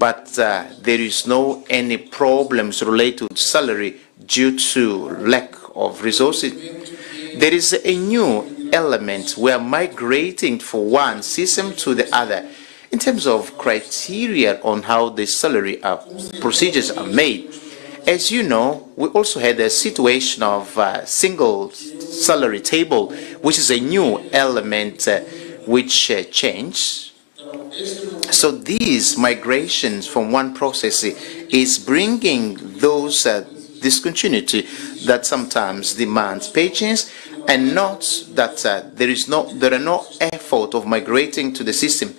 but there is no any problems related to salary due to lack of resources. There is a new element. We are migrating from one system to the other in terms of criteria on how the salary procedures are made. As you know, we also had a situation of single salary table, which is a new element which changed. So these migrations from one process is bringing those discontinuity that sometimes demands patience, and not that there are no effort of migrating to the system.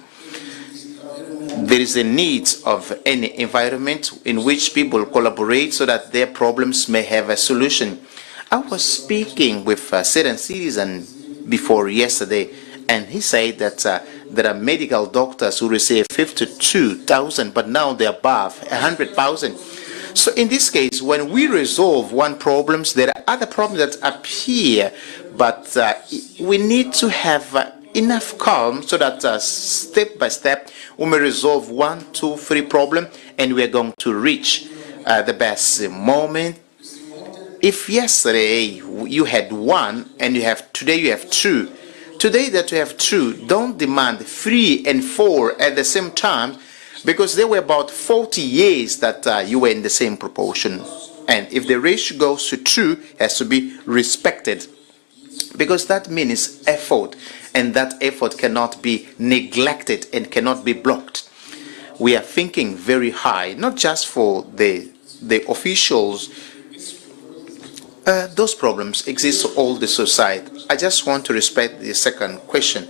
There is a need of any environment in which people collaborate so that their problems may have a solution. I was speaking with a certain citizen before yesterday, and he said that there are medical doctors who receive 52,000, but now they're above 100,000. So in this case, when we resolve one problem, there are other problems that appear, but we need to have enough calm so that step by step we may resolve 1, 2, 3 problems, and we are going to reach the best moment. If yesterday you had 1 and today you have 2, today that you have 2, don't demand 3 and 4 at the same time, because there were about 40 years that you were in the same proportion. And if the ratio goes to 2, it has to be respected, because that means effort, and that effort cannot be neglected and cannot be blocked. We are thinking very high, not just for the officials. Those problems exist for all the society. I just want to respect the second question.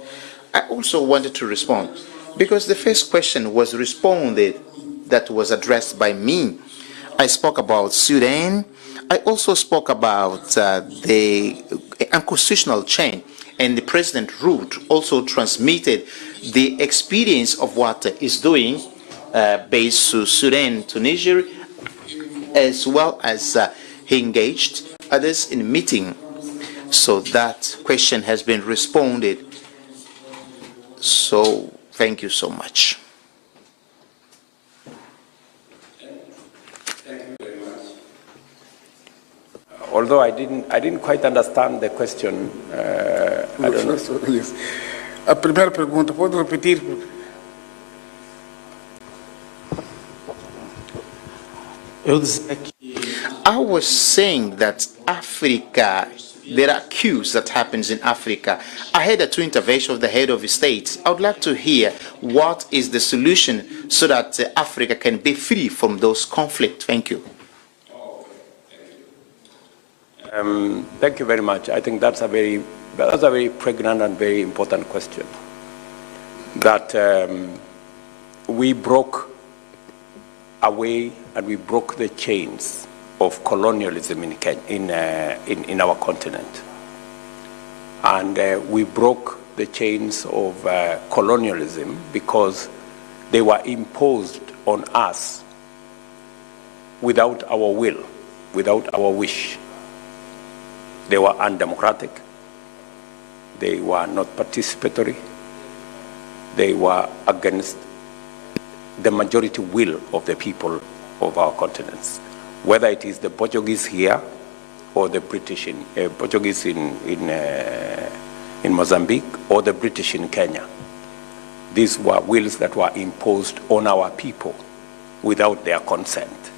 I also wanted to respond, because the first question was responded, that was addressed by me. I spoke about Sudan. I also spoke about the unconstitutional change, and the President Ruto also transmitted the experience of what is doing based to Sudan, Tunisia, as well as he engaged others in meeting. So that question has been responded. So thank you so much. Although I didn't quite understand the question. I don't know. Yes. A primeira pergunta, pode repetir? I was saying that Africa, there are queues that happens in Africa. I had a 2 intervention of the head of the state. I would like to hear what is the solution so that Africa can be free from those conflicts. Thank you. Thank you very much. I think that's a very pregnant and very important question. That we broke away and we broke the chains of colonialism in our continent, and we broke the chains of colonialism because they were imposed on us without our will, without our wish. They were undemocratic, they were not participatory, they were against the majority will of the people of our continents, whether it is the Portuguese here or the British Portuguese in Mozambique or the British in Kenya. These were wills that were imposed on our people without their consent.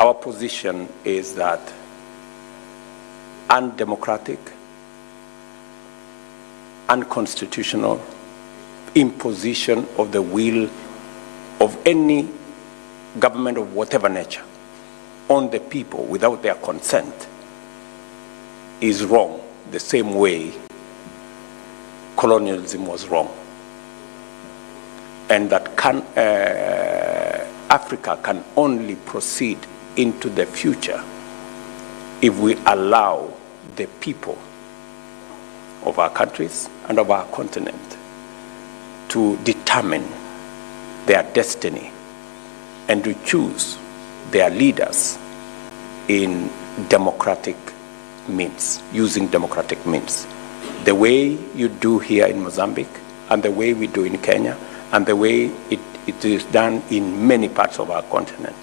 Our position is that undemocratic, unconstitutional imposition of the will of any government of whatever nature on the people without their consent is wrong, the same way colonialism was wrong. And that Africa can only proceed into the future if we allow the people of our countries and of our continent to determine their destiny and to choose their leaders in democratic means, using democratic means. The way you do here in Mozambique and the way we do in Kenya and the way it is done in many parts of our continent.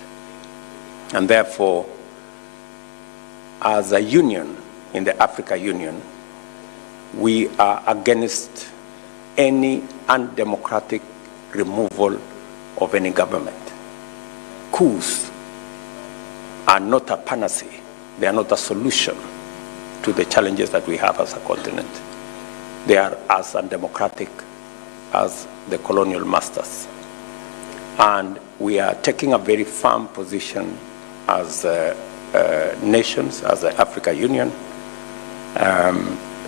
And therefore, as a union in the Africa Union, we are against any undemocratic removal of any government. Coups are not a panacea. They are not a solution to the challenges that we have as a continent. They are as undemocratic as the colonial masters. And we are taking a very firm position as nations, as the Africa Union.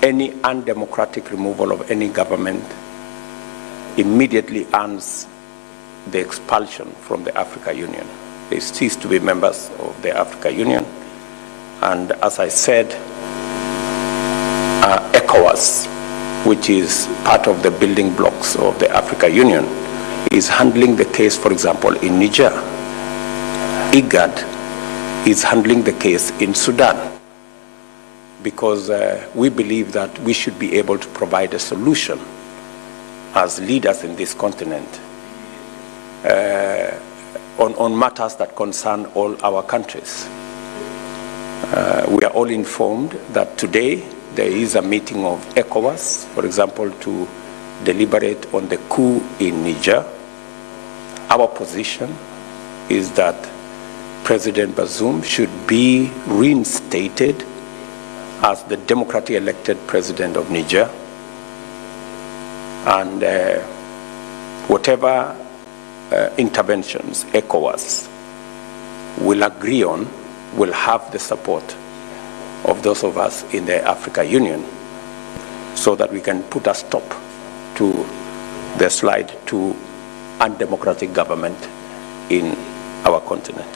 Any undemocratic removal of any government immediately earns the expulsion from the Africa Union. They cease to be members of the Africa Union. And as I said, ECOWAS, which is part of the building blocks of the Africa Union, is handling the case, for example, in Niger. IGAD is handling the case in Sudan, because we believe that we should be able to provide a solution as leaders in this continent on matters that concern all our countries. We are all informed that today there is a meeting of ECOWAS, for example, to deliberate on the coup in Niger. Our position is that President Bazoum should be reinstated as the democratically elected president of Niger, and whatever interventions ECOWAS will agree on will have the support of those of us in the Africa Union, so that we can put a stop to the slide to undemocratic government in our continent.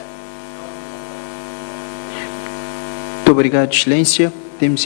Muito obrigado, Excelência. Temos